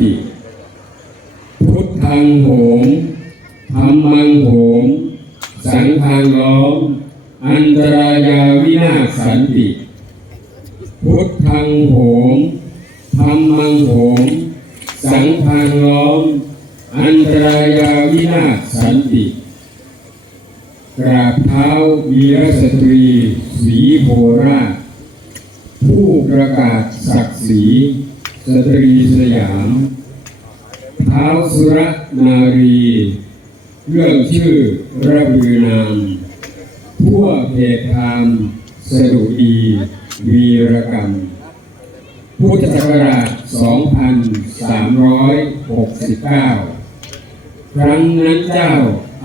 ติพุทธังโหมธรรมังโหม สังฆังล้อม อันตรายาวินาศสันติ พุทธังโหมธรรมังโหม สังฆังล้อม อันตรายาวินาศสันติกราบเท้าวีรสตรีสีโพราผู้ประกาศศักดิ์ศรีสตรีสยามเท้าสุรนารี เรื่องชื่อระบือนาม ทั่วเพทามสดุดีวีรกรรม พุทธศักราช 2369 ครั้งนั้นเจ้า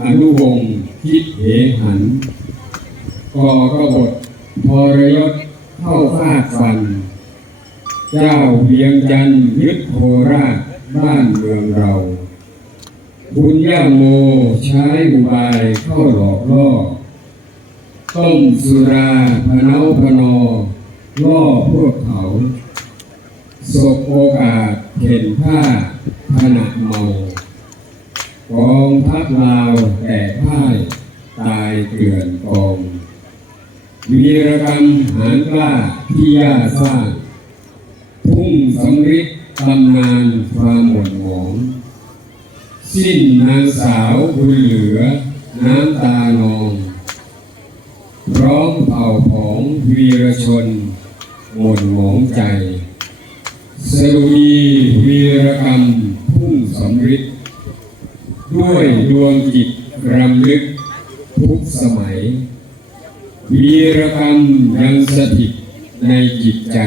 อนุวงศ์คิดเหหันก่อกบฏพรยศเข้าฟาดฟัน เจ้าเวียงจันยึดโคราชบ้านเมืองเรา บุญย่าโมใช้อุบายเข้าหลอกล่อ ต้มสุราพเนาพนอ ล่อพวกเขาสบโอกาสเห็นผ้าขณะเมากองทัพลาวแต่พ่ายตายเกลื่อนกอง วีรกรรมหารกล้าที่ย่าสร้าง พุ่งสำริดตำนานความหม่นหมอง สิ้นนางสาวบุญเหลือ น้ำตานอง พร้อมเผ่าผองวีรชน หม่นหมองใจ สรุีวีรกรรมพุ่งสำริดด้วยดวงจิตรำลึกทุกสมัย วีรกรรมยังสถิตในจิตใจ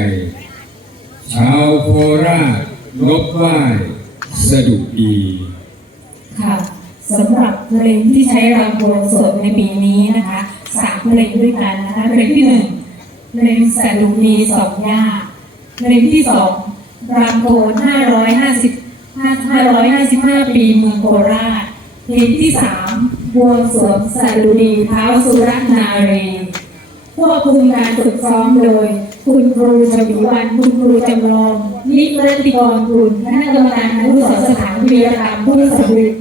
ชาวโคราชนบไหวสะดุดี ค่ะสำหรับเพลงที่ใช้รำบวงสรวงในปีนี้นะคะสามเพลงด้วยกันนะคะเพลงที่หนึ่งเพลงสดุดีสองย่าเพลงที่สองรำโทนห้าร้อยห้าสิบห้าห้าร้อยห้าสิบห้าปีเมืองโคราชเพลงที่สามบวงสรวงสดุดีเท้าสุรนารีควบคุมการฝึกซ้อมโดย คุณครูชวีวันคุณครูจำลองนิรันติกรคุณคณะกรรมการอนุสรสถานวิทยากรรมผู้สำเร็จ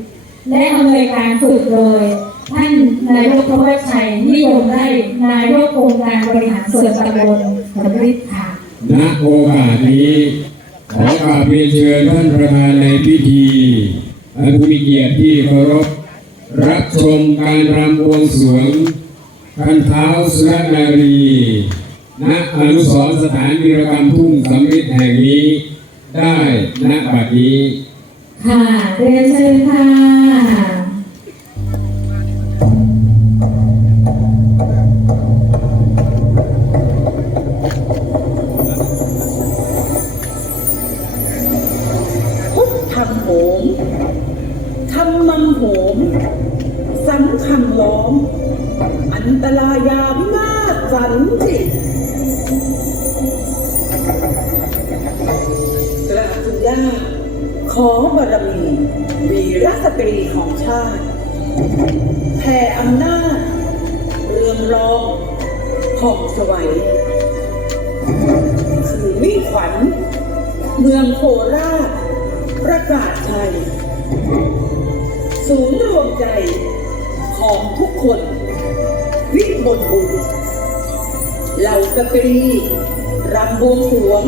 และอำนวยการฝึกโดย ท่านนายกพวัชชัยนิยมได้นายกองค์การบริหารส่วนตำบลสำริดค่ะณโอกาสนี้ขอกราบเรียนเชิญท่านประธานในพิธีอันผู้มีเกียรติที่เคารพรับชมการรำบวงสรวงคันเท้าสุรนารีณอนุสรสถานวีรกรรมทุ่งสำริดแห่งนี้ได้ณบัดนี้ ค่ะเรียนเชิญค่ะ ขอบารมีวีรสตรีของชาติแผ่อำนาจเรืองรองผ่องสวัยคือมิ่งขวัญ เมืองโคราช ประกาศชัย ศูนย์รวมใจของทุกคน วิมลบุญเหล่าสตรีรำบวงสวง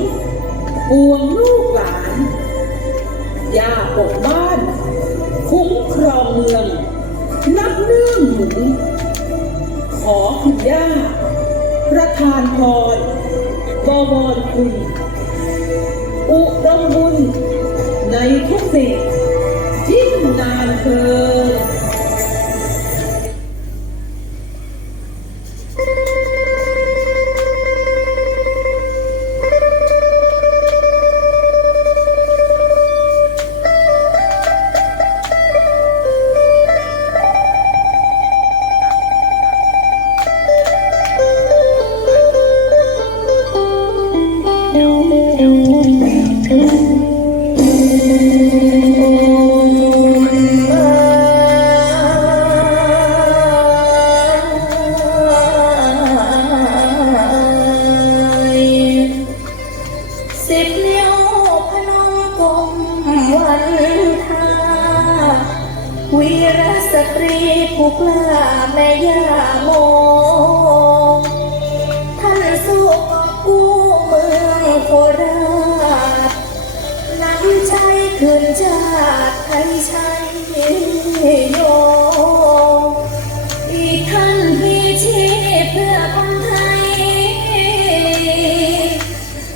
บวงลูกหลาน ย่าปกบ้าน คุ้มครองเมือง นับเนื่องหนุนขอคุณย่า ประทานพรบวรคุณ อุดมบุญในทุกสิ่งยิ่งนานเกิน คืนจาติไทยช้โย อีกท่านพี่ชีพเพื่อคนไทย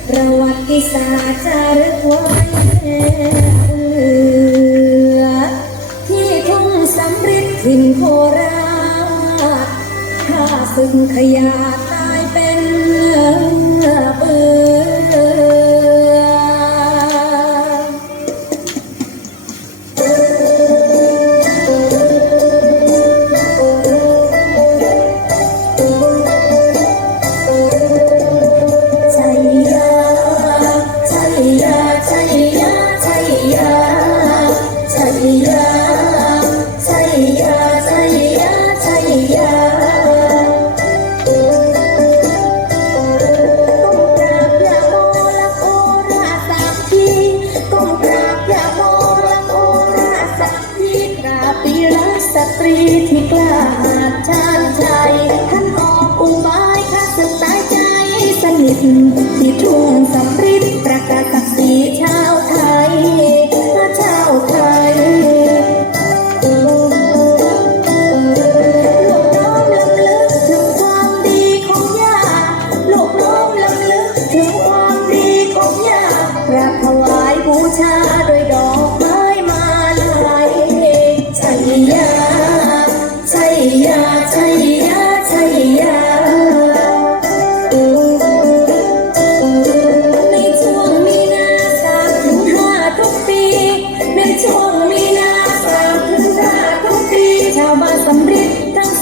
ประวัติศาสตร์จารึกไว้เกลือที่ทุ่งสำริดถิ่นโคราชข้าศึกขยา ทธิ์ที่ทวงสับปิดประกาศศักดิ์ศรีชาวไทย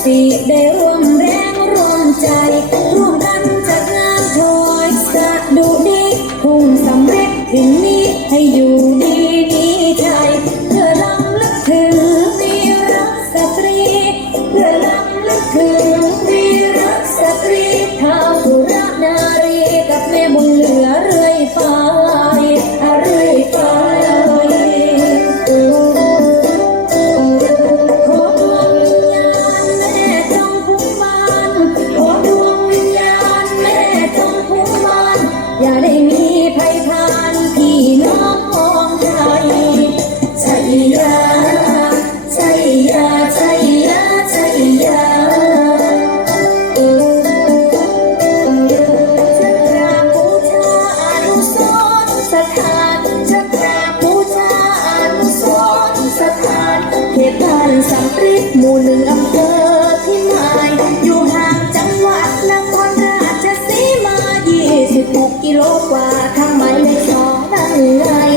สิได้ร่วมแรงร่วมใจร่วม หกกิโลกว่าทางหมายเลขสองนั่นเลย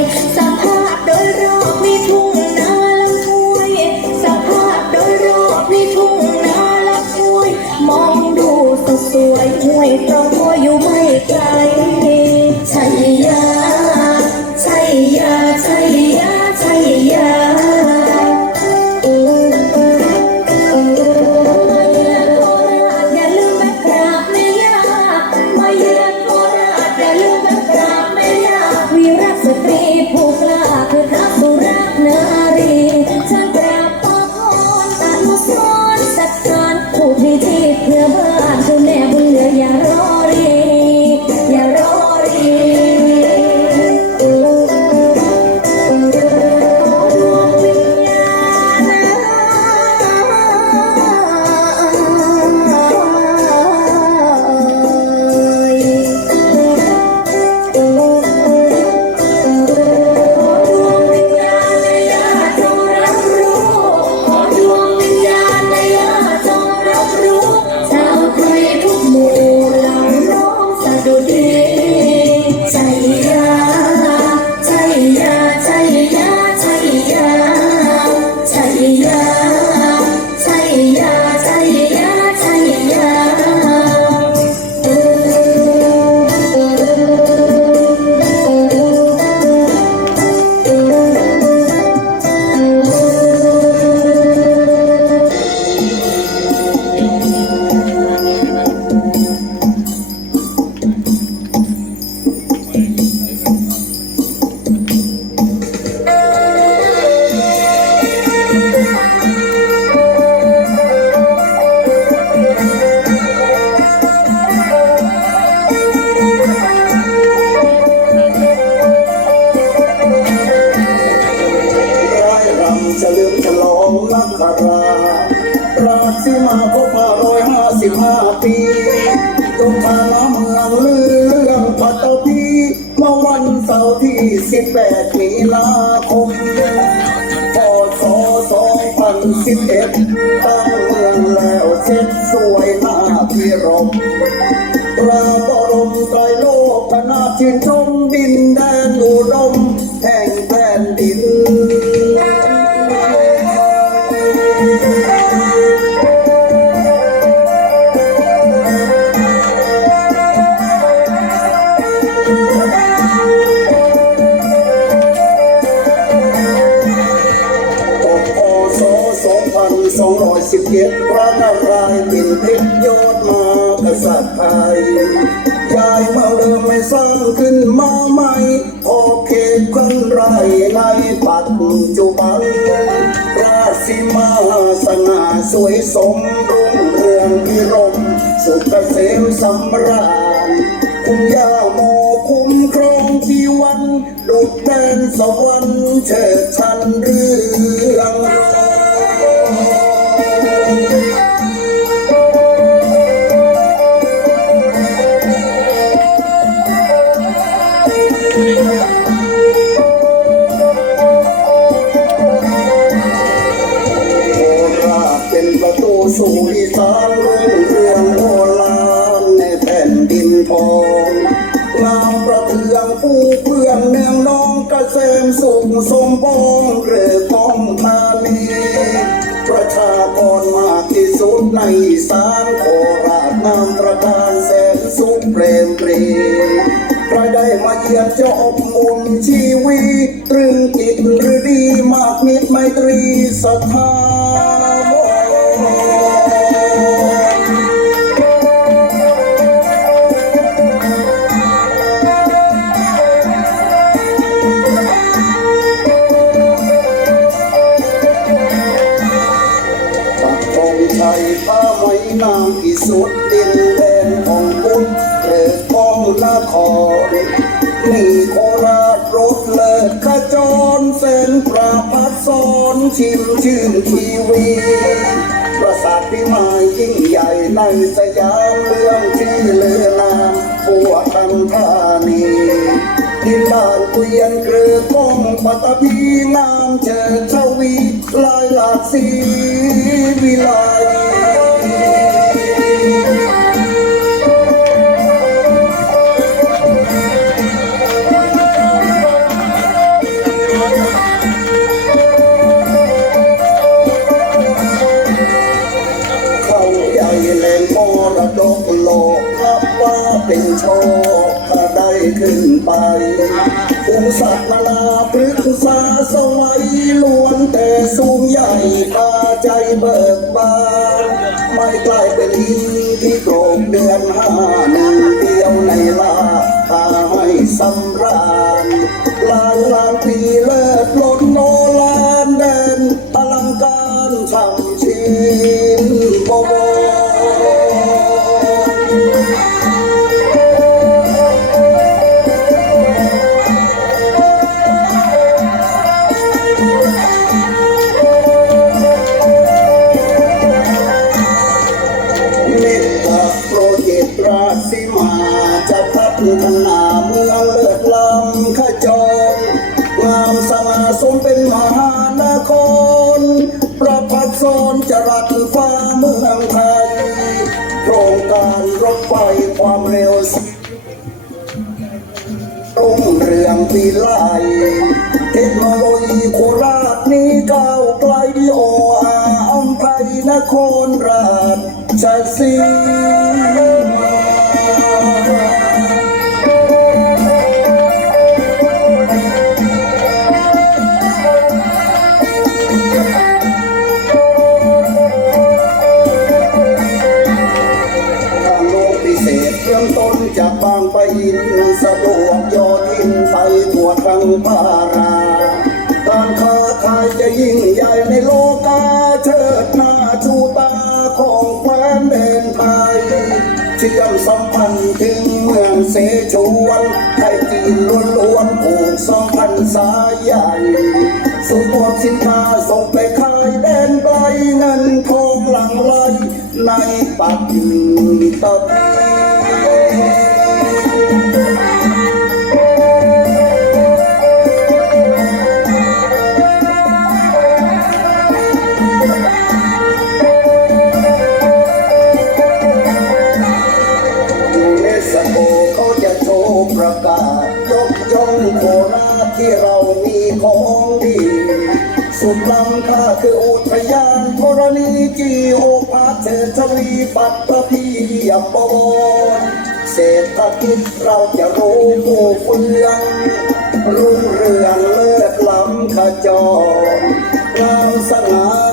Sudah nak สิบเอ็ดตั้งเมืองแล้วเสร็จสวยน่าพิรมพระบรมไตรโลกนาถชื่นชม 2217พระนารายเป็นเพชรยอดมากษัตริย์ไทยย้ายมาเริ่มไม่สร้างขึ้นมาใหม่ออกเขตคนไรในปัจจุบัน ราชสีมาสง่าสวยสมรุ่งเรืองพิรมสุขเกษมสำราญคุณย่าโมคุ้มครองชีวันดุจแดนสวรรค์เชิดชันเรื่องรอง เยือนจะอบอุ่นชีวิตตรึงจิตหรือดีมากมิตรไมตรีศรัทธา ชิมชื่นทีวีประสาทพิมายยิ่งใหญ่ในสยามเรื่องชื่อเลือนามปัวคันธานีดินบ้านเกวียนเกลือกองปัตตภีงามเจิดชวีลายหลากสีวิไล โชคถ้าได้ขึ้นไปภูสัตนานาพฤกษาสวัยล้วนแต่สูงใหญ่ตาใจเบิกบานไม่ใกลายเป็นหินที่โกรกเดือนห้าหนึ่งเดียวในลาพาให้สำราญลานลานปีเลิศ จะพัฒนาเมืองเลิศล้ำขจร งามสง่าสมเป็นมหานคร ประพัดสอนจรัสฟ้าเมืองไทย โครงการรถไฟความเร็วสูงรุ่งเรืองวิไลเทคโนโลยีโคราชนี้ก้าวไกลโออาอัมไทยนครราชสี ชวนไทยกินล้วนล้วนผูกสองพันสายใหญ่ส่งตัวสินค้าส่งไปขายแดนไกลเงินทองหลังไหลในปักตัน สุดลังคาคืออุทยานธรณีจีโอพาเศรษฐีบัตตพียบวรเศรษฐกิจเราจะรู้ผู้เฟืองรุ่งเรืองเลิศล้ำขจร งามสง่า